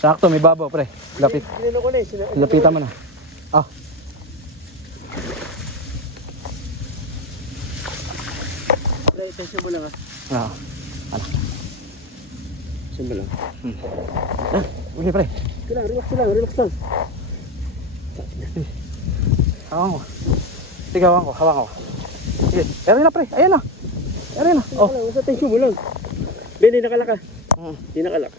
Sakto, may babaw, pre. Lapit. Sinano ko na eh. Lapitan mo na. Ah. Tension mo lang ah. Ah. Ano? Tension mo lang. Ah, okay, pre. Relax lang. Hawakan ko. Sige, hawakan ko. Sige, erin na, pre. Ayan na. Erin na. Oh. Basta tension mo lang. Ben, di nakalak ah. Di nakalak.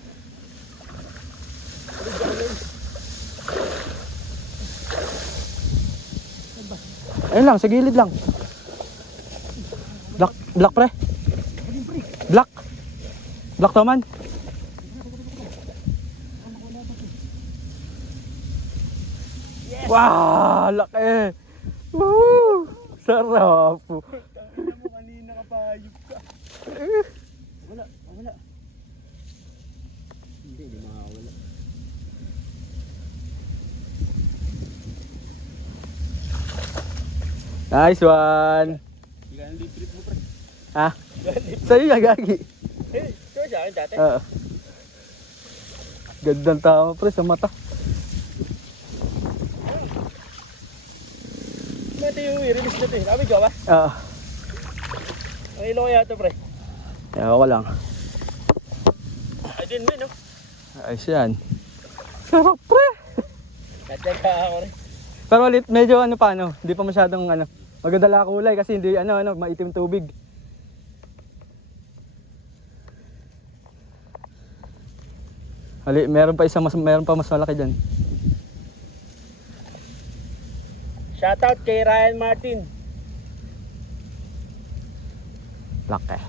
Ayun lang, sa gilid lang. Black pre. Black to man. Yes. Wow, laki. Woo! Sarap. Alam mo kanina kapayog ka. Wala. Hindi makawala. Nice one. Ganun din trip mo pre. Ha? Sa'yo yung gagi. Eh, ito sa akin dati. Oo. Gandang tama pre sa mata. Ito yung i-release na ito eh. Sabi ko ba? Oo. Ang ilo kaya ito pre. Ewan ko lang. Ay din mo no? Ayos yan. Sarap pre. Nadyaga ako rin. Pero ulit, medyo ano pa ano, hindi pa masyadong ano, maganda lang kulay kasi hindi ano, maitim tubig. Meron pa mas malaki diyan. Shoutout kay Ryan Martin. Laki.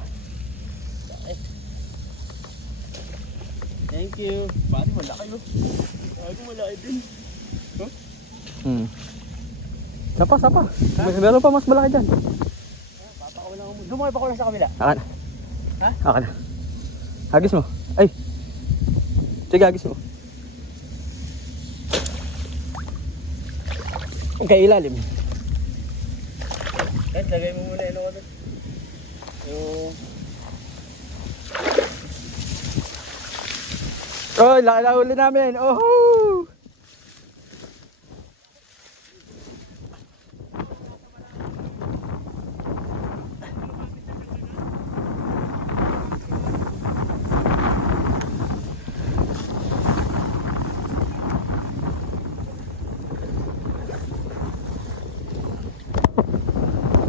Thank you. Pati malaki yun. Pati malaki din. Sapa. Meron pa mas malaki diyan. Papakawalan ko mo. Lumoy pa ko lang sa kabila. Akan. Ha? Akan. Hagis mo. Ay. Sige, hagis mo. Okay, ilalim. Guys, lagay mo muna ano ko doon. Yung... Oh, laki na huli namin. Oh!